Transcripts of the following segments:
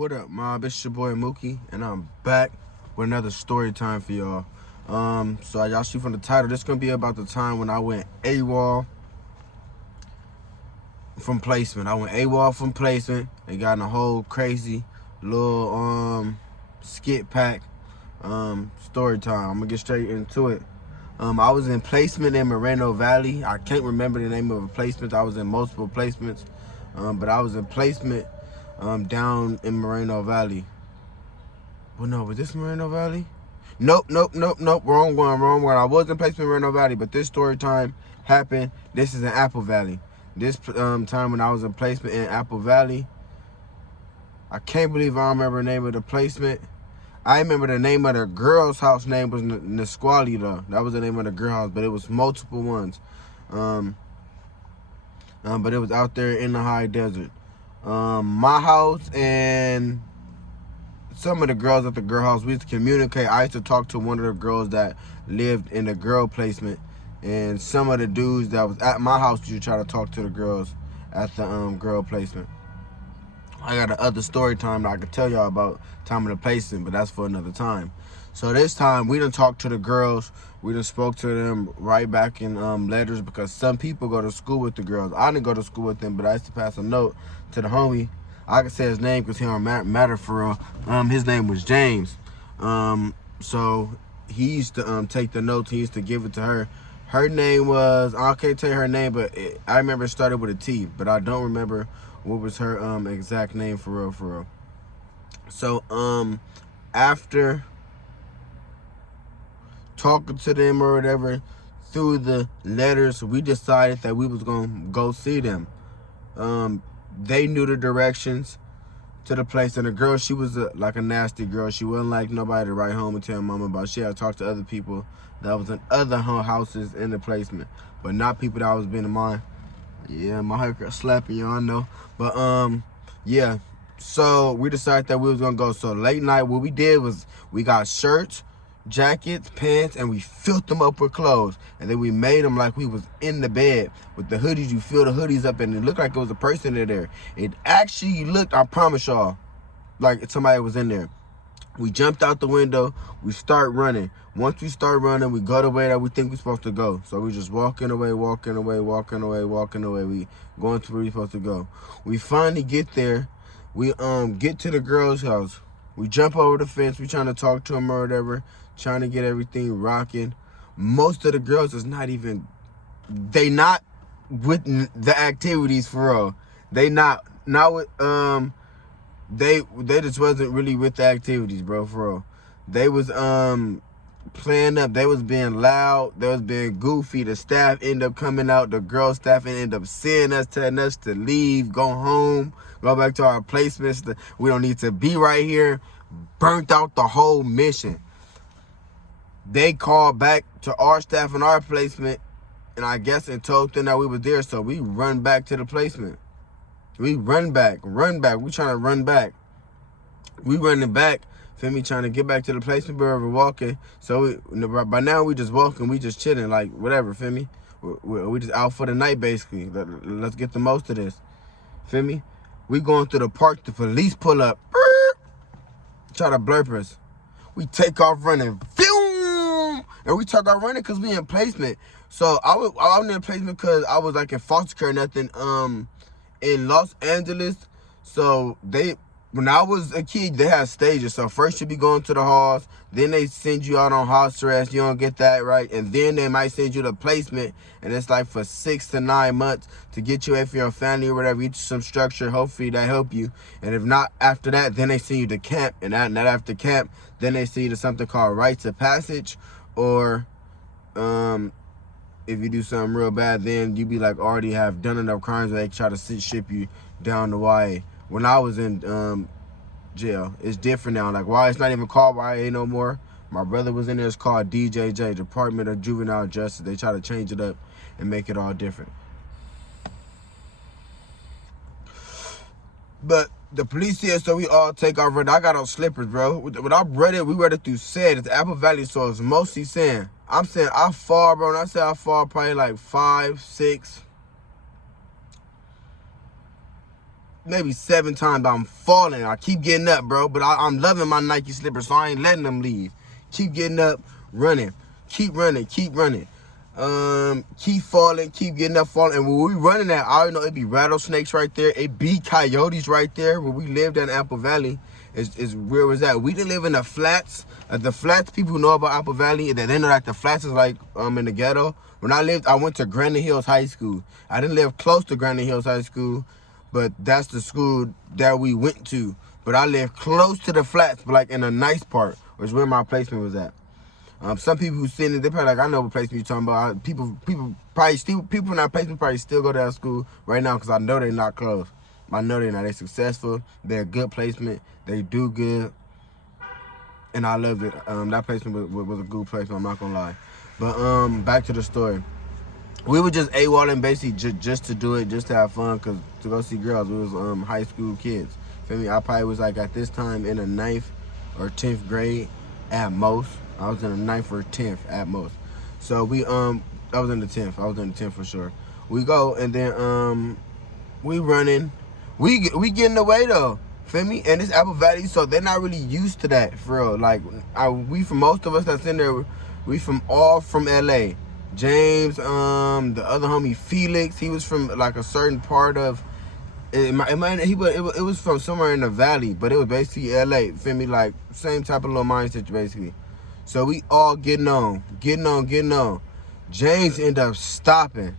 What up, mob? It's your boy Mookie, and I'm back with another story time for y'all. So y'all see from the title, this gonna be about the time when I went AWOL from placement. I went AWOL from placement and got in a whole crazy little skit pack story time. I'm gonna get straight into it. I was in placement in Moreno Valley. I can't remember the name of a placement. I was in multiple placements, but I was in placement down in Moreno Valley. Well, no, was this Moreno Valley? Nope. Wrong one. I was in placement in Moreno Valley, but this story time happened. This is in Apple Valley. This time when I was in placement in Apple Valley, I can't believe I don't remember the name of the placement. I remember the name of the girl's house name was Nisqually, though. That was the name of the girl house, but it was multiple ones. But it was out there in the high desert. My house and some of the girls at the girl house, we used to communicate. I used to talk to one of the girls that lived in the girl placement, and some of the dudes that was at my house used to try to talk to the girls at the girl placement. I got another story time that I could tell y'all about time of the placement, but that's for another time. So this time we done talked to the girls. We done spoke to them right back in letters, because some people go to school with the girls. I didn't go to school with them, but I used to pass a note to the homie. I can say his name because he don't matter for real. His name was James. So he used to take the notes. He used to give it to her. Her name was, I can't tell you her name, but I remember it started with a T, but I don't remember what was her exact name for real. So after talking to them or whatever through the letters, we decided that we was gonna go see them. They knew the directions to the place, and the girl, she was like a nasty girl. She wasn't like nobody to write home and tell mama about. She had to talk to other people that was in other houses in the placement, but not people that was been in mine. Yeah, my haircut slapping, y'all know. But yeah. So we decided that we was gonna go. So late night, what we did was we got shirts, jackets, pants, and we filled them up with clothes. And then we made them like we was in the bed with the hoodies. You fill the hoodies up, and it looked like it was a person in there. It actually looked, I promise y'all, like somebody was in there. We jumped out the window. We start running. Once we start running, we go the way that we think we're supposed to go. So we just walking away. We going to where we're supposed to go. We finally get there. We get to the girl's house. We jump over the fence. We trying to talk to them or whatever, trying to get everything rocking. Most of the girls is not even, they not with the activities for real. They not with they just wasn't really with the activities, bro, for real. They was playing up. They was being loud. They was being goofy. The staff ended up coming out. The girl staff ended up seeing us, telling us to leave, go home, go back to our placements. We don't need to be right here. Burnt out the whole mission. They called back to our staff and our placement, and I guess and told them that we was there. So we run back to the placement. We run back. We trying to run back. We running back. Feel me? Trying to get back to the placement where we're walking. So by now we just walking. We just chilling, like whatever. Feel me? We just out for the night basically. Let's get the most of this. Feel me? We going through the park. The police pull up. Try to blurp us. We take off running. And we took off running because we in placement. So I was in placement because I was like in foster care or nothing. In Los Angeles, so when I was a kid, they had stages. So first you be going to the halls, then they send you out on house arrest. You don't get that right, and then they might send you to placement, and it's like for 6 to 9 months to get you away from your family or whatever, get you some structure. Hopefully that help you, and if not, after that, then they send you to camp, and not after camp, then they send you to something called rites of passage, or if you do something real bad, then you be like already have done enough crimes where they try to ship you down to YA. When I was in jail, it's different now. Like YA, it's not even called YA no more. My brother was in there. It's called DJJ, Department of Juvenile Justice. They try to change it up and make it all different. But the police here, so we all take our run. I got on slippers, bro. When I read it, we read it through sand. It's Apple Valley, so it's mostly sand. I'm saying I fall, bro, and I say I fall probably like 5, 6. maybe 7 times. I'm falling. I keep getting up, bro. But I'm loving my Nike slippers, so I ain't letting them leave. Keep getting up, running. Keep running, keep running. Keep falling, keep getting up, falling. And when we running at, I already know it be rattlesnakes right there. It be coyotes right there. Where we lived in Apple Valley is where was that? We didn't live in the flats. The flats, people who know about Apple Valley, they know that the flats is like in the ghetto. When I went to Granite Hills High School. I didn't live close to Granite Hills High School, but that's the school that we went to. But I lived close to the flats, but like in a nice part, which is where my placement was at. Some people who seen it, they probably like, I know what placement you're talking about. People probably still, people in that placement probably still go to that school right now because I know they're not close. I know they're not. They're successful. They're a good placement. They do good. And I loved it. That placement was a good placement, I'm not going to lie. But back to the story. We were just AWOLing basically just to do it, just to have fun, because to go see girls. We was high school kids. Feel me? I probably was like at this time in the 9th or 10th grade at most. I was in the 9th or 10th at most. So we I was in the 10th. I was in the 10th for sure. We go and then we running. We getting away though. Feel me? And it's Apple Valley, so they're not really used to that for real. Like we from most of us that's in there, we from all from LA. James, the other homie Felix, he was from like a certain part of it was from somewhere in the valley, but it was basically LA. Feel me? Like same type of little mindset basically. So we all getting on. James ended up stopping.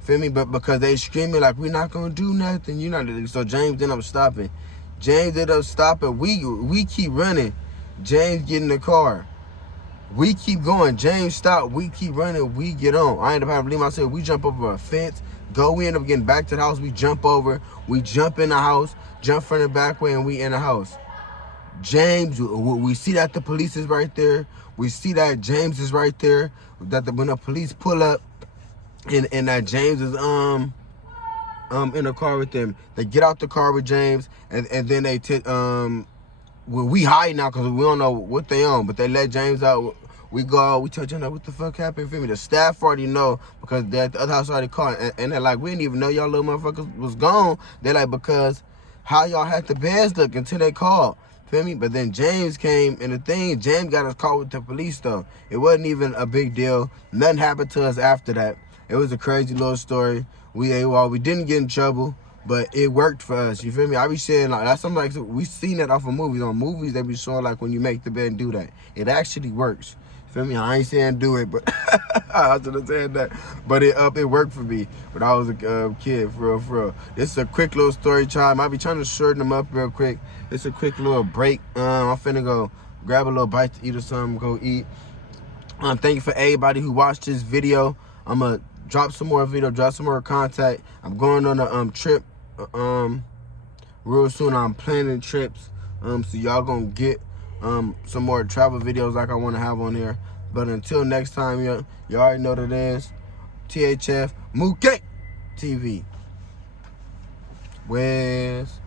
Feel me? But because they screaming like we're not gonna do nothing, you know. So James ended up stopping. We keep running. James get in the car. We keep going. James stop. We keep running. We get on. I end up having to leave myself. We jump over a fence. We end up getting back to the house. We jump over. We jump in the house. Jump from the back way, and we in the house. James, we see that the police is right there. We see that James is right there. When the police pull up, and that James is in the car with them. They get out the car with James, and then they we hide now because we don't know what they on, but they let James out. We go out, we tell James, what the fuck happened, feel me? The staff already know because they're at the other house already called, and they're like, we didn't even know y'all little motherfuckers was gone. They're like, because how y'all had the beds look until they called, feel me? But then James came, and the thing, James got us caught with the police though. It wasn't even a big deal. Nothing happened to us after that. It was a crazy little story. We didn't get in trouble, but it worked for us. You feel me? I be saying like that's something like we seen it off of movies. On movies, they be showing like when you make the bed and do that, it actually works. Feel me? I ain't saying do it, but I should have said that. But it worked for me when I was a kid, for real. This is a quick little story time. I be trying to shorten them up real quick. It's a quick little break. I'm finna go grab a little bite to eat or something. Go eat. Thank you for everybody who watched this video. I'm gonna drop some more video, drop some more content. I'm going on a trip real soon. I'm planning trips, so y'all gonna get some more travel videos like I want to have on here. But until next time, you already know what it is. THF Muke TV. Where's